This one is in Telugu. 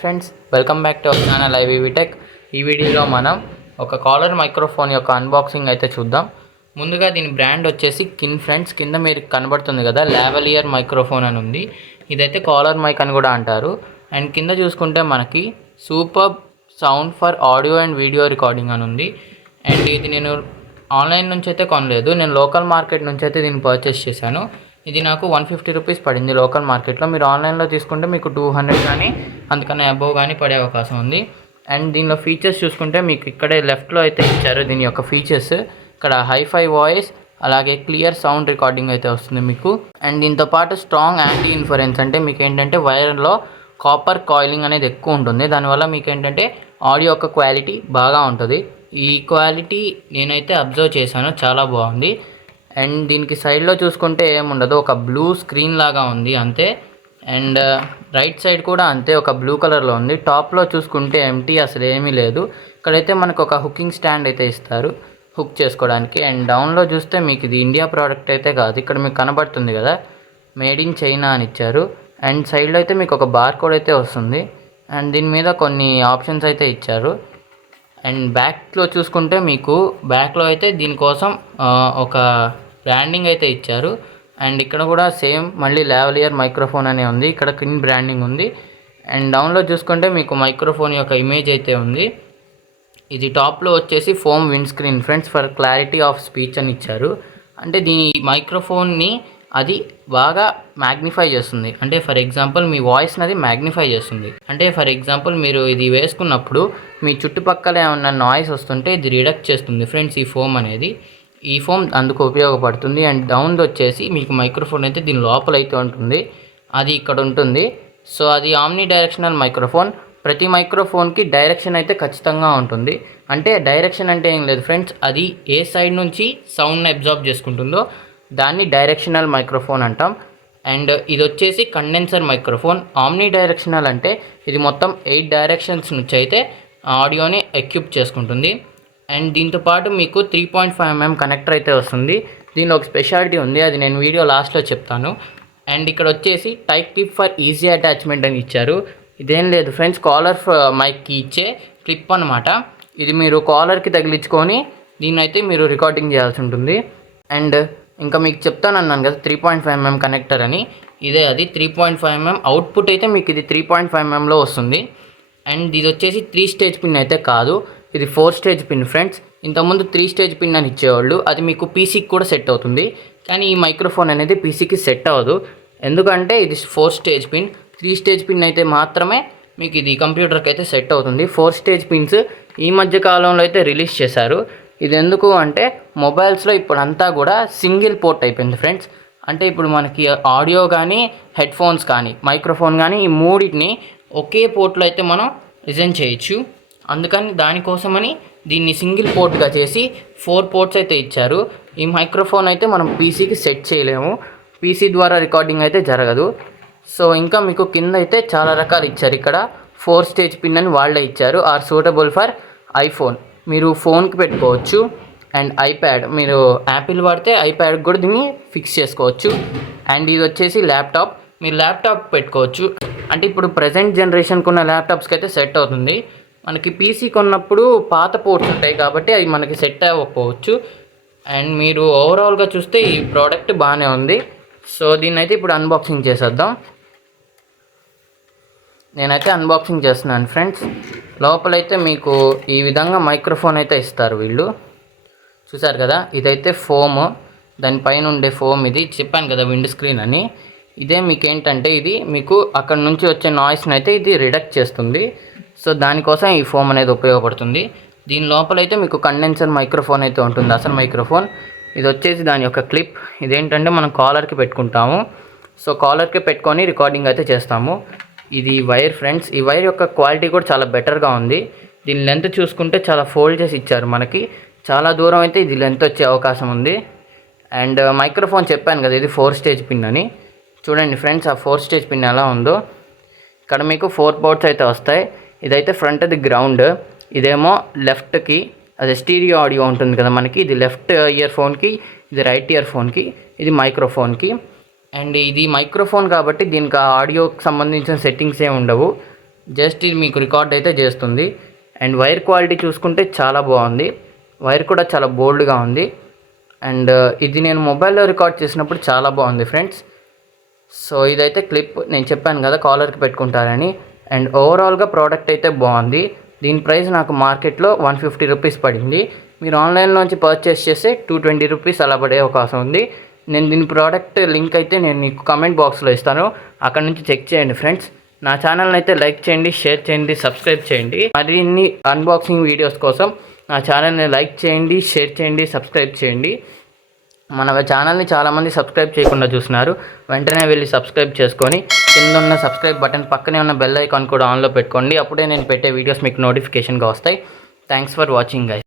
Friends, welcome back to our channel i-VTEC. ఈ వీడియోలో మనం ఒక కాలర్ మైక్రోఫోన్ యొక్క అన్బాక్సింగ్ అయితే చూద్దాం. ముందుగా దీని బ్రాండ్ వచ్చేసి ఫ్రెండ్స్. కింద మీరు కనబడుతుంది కదా, లావెలియర్ మైక్రోఫోన్ అని ఉంది. ఇదైతే కాలర్ మైక్ అని కూడా అంటారు. అండ్ కింద చూసుకుంటే మనకి super sound for audio and video recording అని ఉంది. అండ్ ఇది నేను ఆన్లైన్ నుంచి అయితే కొనలేదు, నేను లోకల్ మార్కెట్ నుంచి అయితే దీన్ని పర్చేస్ చేశాను. ఇది నాకు 150 రూపీస్ పడింది లోకల్ మార్కెట్లో. మీరు ఆన్లైన్లో తీసుకుంటే మీకు 200 కానీ అందుకనే అబోవ్ కానీ పడే అవకాశం ఉంది. అండ్ దీనిలో ఫీచర్స్ చూసుకుంటే మీకు ఇక్కడే లెఫ్ట్లో అయితే ఇచ్చారు దీని యొక్క ఫీచర్స్. ఇక్కడ హైఫై వాయిస్, అలాగే క్లియర్ సౌండ్ రికార్డింగ్ అయితే వస్తుంది మీకు. అండ్ దీంతో పాటు స్ట్రాంగ్ యాంటీ ఇన్ఫరెన్స్, అంటే మీకు ఏంటంటే వైర్లో కాపర్ కాయిలింగ్ అనేది ఎక్కువ ఉంటుంది. దానివల్ల మీకు ఏంటంటే ఆడియో యొక్క క్వాలిటీ బాగా ఉంటుంది. ఈ క్వాలిటీ నేనైతే అబ్జర్వ్ చేశాను, చాలా బాగుంది. అండ్ దీనికి సైడ్లో చూసుకుంటే ఏముండదు, ఒక బ్లూ స్క్రీన్ లాగా ఉంది అంతే. అండ్ రైట్ సైడ్ కూడా అంతే, ఒక బ్లూ కలర్లో ఉంది. టాప్లో చూసుకుంటే ఎంటీ, అసలు ఏమీ లేదు. ఇక్కడైతే మనకు ఒక హుకింగ్ స్టాండ్ అయితే ఇస్తారు హుక్ చేసుకోవడానికి. అండ్ డౌన్లో చూస్తే మీకు ఇది ఇండియా ప్రోడక్ట్ అయితే కాదు, ఇక్కడ మీకు కనబడుతుంది కదా మేడ్ ఇన్ చైనా అని ఇచ్చారు. అండ్ సైడ్లో అయితే మీకు ఒక బార్ కోడ్ అయితే వస్తుంది. అండ్ దీని మీద కొన్ని ఆప్షన్స్ అయితే ఇచ్చారు. అండ్ బ్యాక్లో చూసుకుంటే మీకు బ్యాక్లో అయితే దీనికోసం ఒక బ్రాండింగ్ అయితే ఇచ్చారు. అండ్ ఇక్కడ కూడా సేమ్ మళ్ళీ లావెలియర్ మైక్రోఫోన్ అనే ఉంది, ఇక్కడ కింద బ్రాండింగ్ ఉంది. అండ్ డౌన్లో చూసుకుంటే మీకు మైక్రోఫోన్ యొక్క ఇమేజ్ అయితే ఉంది. ఇది టాప్లో వచ్చేసి foam wind screen friends for clarity of speech అని ఇచ్చారు. అంటే దీని మైక్రోఫోన్ని అది బాగా మ్యాగ్నిఫై చేస్తుంది. అంటే ఫర్ ఎగ్జాంపుల్ మీ వాయిస్ని అది మ్యాగ్నిఫై చేస్తుంది. అంటే ఫర్ ఎగ్జాంపుల్ మీరు ఇది వేసుకున్నప్పుడు మీ చుట్టుపక్కల ఏమన్నా నాయిస్ వస్తుంటే ఇది రిడక్ట్ చేస్తుంది ఫ్రెండ్స్, ఈ ఫోమ్ అనేది. ఈ ఫోమ్ అందుకు ఉపయోగపడుతుంది. అండ్ డౌన్ది వచ్చేసి మీకు మైక్రోఫోన్ అయితే దీని లోపల అయితే ఉంటుంది, అది ఇక్కడ ఉంటుంది. సో అది ఆమ్ని డైరెక్షనల్ మైక్రోఫోన్. ప్రతి మైక్రోఫోన్కి డైరెక్షన్ అయితే ఖచ్చితంగా ఉంటుంది. అంటే డైరెక్షన్ అంటే ఏం లేదు ఫ్రెండ్స్, అది ఏ సైడ్ నుంచి సౌండ్ని అబ్జార్బ్ చేసుకుంటుందో దాన్ని డైరెక్షనల్ మైక్రోఫోన్ అంటాం. అండ్ ఇది వచ్చేసి కండెన్సర్ మైక్రోఫోన్. ఆమ్ని డైరెక్షనల్ అంటే ఇది మొత్తం 8 డైరెక్షన్స్ నుంచి అయితే ఆడియోని ఎక్విప్ చేసుకుంటుంది. అండ్ దీంతో పాటు మీకు 3.5mm కనెక్టర్ అయితే వస్తుంది. దీనిలో ఒక స్పెషాలిటీ ఉంది, అది నేను వీడియో లాస్ట్లో చెప్తాను. అండ్ ఇక్కడ వచ్చేసి type clip for easy attachment అని ఇచ్చారు. ఇదేం లేదు ఫ్రెండ్స్, కాలర్ మైక్కి ఇచ్చే క్లిప్ అనమాట. ఇది మీరు కాలర్కి తగిలించుకొని దీన్నైతే మీరు రికార్డింగ్ చేయాల్సి ఉంటుంది. అండ్ ఇంకా మీకు చెప్తాను అన్నాను కదా 3.5mm కనెక్టర్ అని, ఇదే అది 3.5mm. అవుట్పుట్ అయితే మీకు ఇది 3.5mmలో వస్తుంది. అండ్ ఇది వచ్చేసి 3 స్టేజ్ పిన్ అయితే కాదు, ఇది 4 స్టేజ్ పిన్ ఫ్రెండ్స్. ఇంతకుముందు 3 స్టేజ్ పిన్ అని ఇచ్చేవాళ్ళు, అది మీకు పీసీకి కూడా సెట్ అవుతుంది. కానీ ఈ మైక్రోఫోన్ అనేది పీసీకి సెట్ అవ్వదు, ఎందుకంటే ఇది 4 స్టేజ్ పిన్. 3 స్టేజ్ పిన్ అయితే మాత్రమే మీకు ఇది కంప్యూటర్కి అయితే సెట్ అవుతుంది. 4 స్టేజ్ పిన్స్ ఈ మధ్య కాలంలో అయితే రిలీజ్ చేశారు. ఇది ఎందుకు అంటే మొబైల్స్లో ఇప్పుడు అంతా కూడా సింగిల్ పోర్ట్ అయిపోయింది ఫ్రెండ్స్. అంటే ఇప్పుడు మనకి ఆడియో కానీ హెడ్ఫోన్స్ కానీ మైక్రోఫోన్ కానీ ఈ మూడింటిని ఒకే పోర్ట్లో అయితే మనం లిజన్ చేయొచ్చు. అందుకని దానికోసమని దీన్ని సింగిల్ పోర్ట్గా చేసి 4 పోర్ట్స్ అయితే ఇచ్చారు. ఈ మైక్రోఫోన్ అయితే మనం పీసీకి సెట్ చేయలేము, పీసీ ద్వారా రికార్డింగ్ అయితే జరగదు. సో ఇంకా మీకు కింద అయితే చాలా రకాలు ఇచ్చారు. ఇక్కడ 4 స్టేజ్ పిన్ అని వాళ్ళే ఇచ్చారు. ఆర్ సూటబుల్ ఫర్ ఐఫోన్, మీరు ఫోన్కి పెట్టుకోవచ్చు. అండ్ ఐప్యాడ్, మీరు యాపిల్ వాడితే ఐప్యాడ్కి కూడా దీన్ని ఫిక్స్ చేసుకోవచ్చు. అండ్ ఇది వచ్చేసి ల్యాప్టాప్, మీరు ల్యాప్టాప్ పెట్టుకోవచ్చు. అంటే ఇప్పుడు ప్రజెంట్ జనరేషన్కి ఉన్న ల్యాప్టాప్స్కి అయితే సెట్ అవుతుంది. మనకి పీసీ కొన్నప్పుడు పాత పోర్ట్స్ ఉంటాయి కాబట్టి అవి మనకి సెట్ అవ్వకపోవచ్చు. అండ్ మీరు ఓవరాల్గా చూస్తే ఈ ప్రోడక్ట్ బాగానే ఉంది. సో దీన్ని అయితే ఇప్పుడు అన్బాక్సింగ్ చేసేద్దాం. నేనైతే అన్బాక్సింగ్ చేస్తున్నాను ఫ్రెండ్స్. లోపలైతే మీకు ఈ విధంగా మైక్రోఫోన్ అయితే ఇస్తారు వీళ్ళు, చూసారు కదా. ఇదైతే ఫోమ్, దానిపైన ఉండే ఫోమ్. ఇది చెప్పాను కదా విండ్ స్క్రీన్ అని. ఇదే మీకు ఏంటంటే ఇది మీకు అక్కడ నుంచి వచ్చే నాయిస్ని అయితే ఇది రిడక్ట్ చేస్తుంది. సో దానికోసం ఈ ఫోమ్ అనేది ఉపయోగపడుతుంది. దీని లోపలైతే మీకు కండెన్సర్ మైక్రోఫోన్ అయితే ఉంటుంది, అసలు మైక్రోఫోన్. ఇది వచ్చేసి దాని యొక్క క్లిప్. ఇదేంటంటే మనం కాలర్కి పెట్టుకుంటాము. సో కాలర్కి పెట్టుకొని రికార్డింగ్ అయితే చేస్తాము. ఇది వైర్ ఫ్రెండ్స్. ఈ వైర్ యొక్క క్వాలిటీ కూడా చాలా బెటర్గా ఉంది. దీని లెంత్ చూసుకుంటే చాలా ఫోల్డ్ చేసి ఇచ్చారు మనకి, చాలా దూరం అయితే ఇది లెంత్ వచ్చే అవకాశం ఉంది. అండ్ మైక్రోఫోన్ చెప్పాను కదా ఇది 4 స్టేజ్ పిన్ అని. చూడండి ఫ్రెండ్స్, ఆ 4 స్టేజ్ పిన్ ఎలా ఉందో. ఇక్కడ మీకు 4 పోర్ట్స్ అయితే వస్తాయి. ఇదైతే ఫ్రంట్ అది గ్రౌండ్, ఇదేమో లెఫ్ట్కి అదే స్టీరియో ఆడియో ఉంటుంది కదా మనకి, ఇది లెఫ్ట్ ఇయర్ ఫోన్కి, ఇది రైట్ ఇయర్ ఫోన్కి, ఇది మైక్రోఫోన్కి. అండ్ ఇది మైక్రోఫోన్ కాబట్టి దీనికి ఆడియోకి సంబంధించిన సెట్టింగ్స్ ఏమి ఉండవు. జస్ట్ ఇది మీకు రికార్డ్ అయితే చేస్తుంది. అండ్ వైర్ క్వాలిటీ చూసుకుంటే చాలా బాగుంది. వైర్ కూడా చాలా బోల్డ్గా ఉంది. అండ్ ఇది నేను మొబైల్లో రికార్డ్ చేసినప్పుడు చాలా బాగుంది ఫ్రెండ్స్. సో ఇదైతే క్లిప్ నేను చెప్పాను కదా కాలర్కి పెట్టుకుంటారని. అండ్ ఓవరాల్గా ప్రోడక్ట్ అయితే బాగుంది. దీని ప్రైస్ నాకు మార్కెట్లో 150 రూపీస్ పడింది. మీరు ఆన్లైన్లోంచి పర్చేస్ చేస్తే 220 రూపీస్ అలా పడే అవకాశం ఉంది. నేను దీని ప్రోడక్ట్ లింక్ అయితే నేను మీకు కమెంట్ బాక్స్లో ఇస్తాను, అక్కడ నుంచి చెక్ చేయండి ఫ్రెండ్స్. నా ఛానల్ని అయితే లైక్ చేయండి, షేర్ చేయండి, సబ్స్క్రైబ్ చేయండి. మరిన్ని అన్బాక్సింగ్ వీడియోస్ కోసం నా ఛానల్ని లైక్ చేయండి, షేర్ చేయండి, సబ్స్క్రైబ్ చేయండి. మన ఛానల్ని చాలామంది సబ్స్క్రైబ్ చేయకుండా చూస్తున్నారు. వెంటనే వెళ్ళి సబ్స్క్రైబ్ చేసుకొని కింద ఉన్న సబ్స్క్రైబ్ బటన్ పక్కనే ఉన్న బెల్ ఐకాన్ కూడా ఆన్లో పెట్టుకోండి. అప్పుడే నేను పెట్టే వీడియోస్ మీకు నోటిఫికేషన్గా వస్తాయి. Thanks for watching guys.